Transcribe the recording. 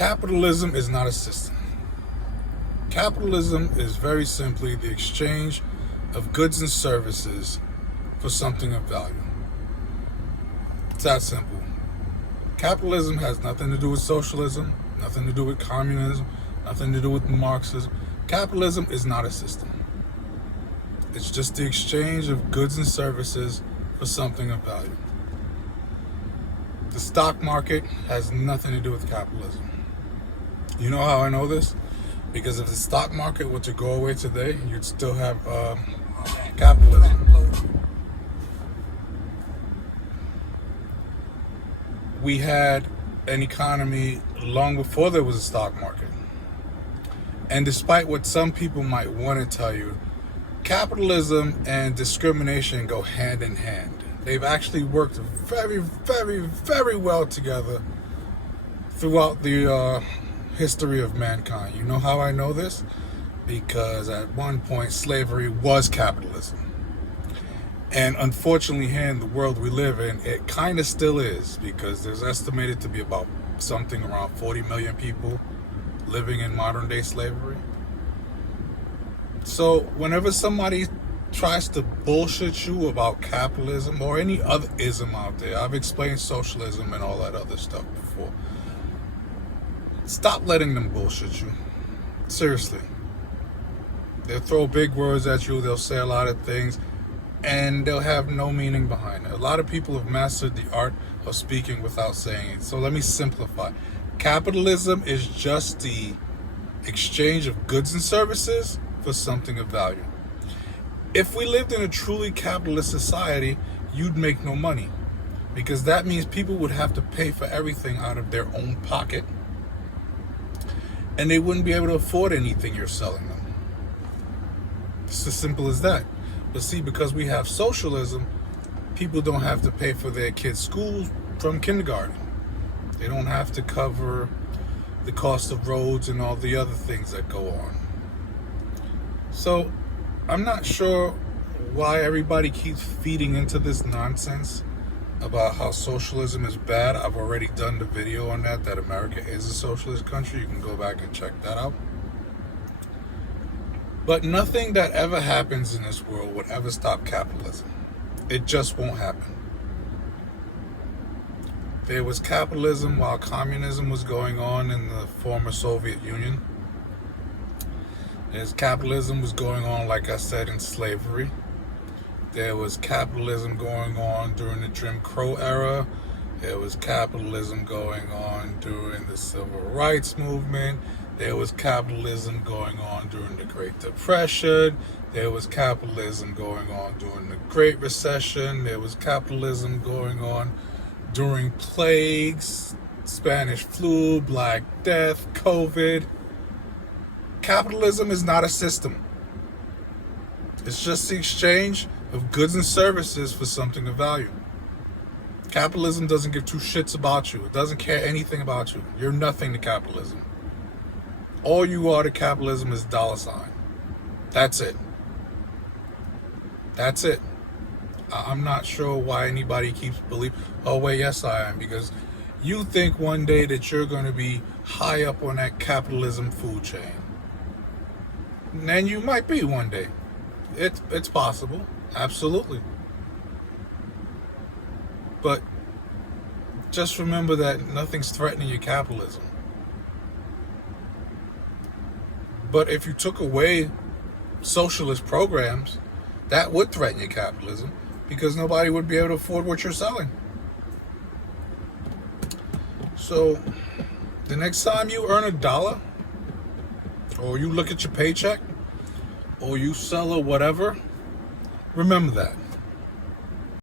Capitalism is not a system. Capitalism is very simply the exchange of goods and services for something of value. It's that simple. Capitalism has nothing to do with socialism, nothing to do with communism, nothing to do with Marxism. Capitalism is not a system. It's just the exchange of goods and services for something of value. The stock market has nothing to do with capitalism. You know how I know this? Because if the stock market were to go away today, you'd still have capitalism. We had an economy long before there was a stock market. And despite what some people might want to tell you, capitalism and discrimination go hand in hand. They've actually worked very, very, very well together throughout the history of mankind. You know how I know this? Because at one point slavery was capitalism. And unfortunately here in the world we live in, it kind of still is, because there's estimated to be about something around 40 million people living in modern day slavery. So whenever somebody tries to bullshit you about capitalism or any other ism out there, I've explained socialism and all that other stuff before. Stop letting them bullshit you. Seriously. They'll throw big words at you, they'll say a lot of things, and they'll have no meaning behind it. A lot of people have mastered the art of speaking without saying it. So let me simplify. Capitalism is just the exchange of goods and services for something of value. If we lived in a truly capitalist society, you'd make no money, because that means people would have to pay for everything out of their own pocket, and they wouldn't be able to afford anything you're selling them. It's as simple as that. But see, because we have socialism, people don't have to pay for their kids' schools from kindergarten. They don't have to cover the cost of roads and all the other things that go on. So I'm not sure why everybody keeps feeding into this nonsense about how socialism is bad. I've already done the video on that America is a socialist country. You can go back and check that out. But nothing that ever happens in this world would ever stop capitalism. It just won't happen. There was capitalism while communism was going on in the former Soviet Union. There's capitalism was going on, like I said, in slavery. There was capitalism going on during the Jim Crow era. There was capitalism going on during the Civil Rights Movement. There was capitalism going on during the Great Depression. There was capitalism going on during the Great Recession. There was capitalism going on during plagues, Spanish flu, Black Death, COVID. Capitalism is not a system. It's just the exchange of goods and services for something of value. Capitalism doesn't give two shits about you. It doesn't care anything about you. You're nothing to capitalism. All you are to capitalism is $. That's it. That's it. I'm not sure why anybody keeps believing, oh wait, yes I am, because you think one day that you're going to be high up on that capitalism food chain. And you might be one day. It's possible. Absolutely. But just remember that nothing's threatening your capitalism. But if you took away socialist programs, that would threaten your capitalism, because nobody would be able to afford what you're selling. So the next time you earn $1, or you look at your paycheck, or you sell or whatever, remember that.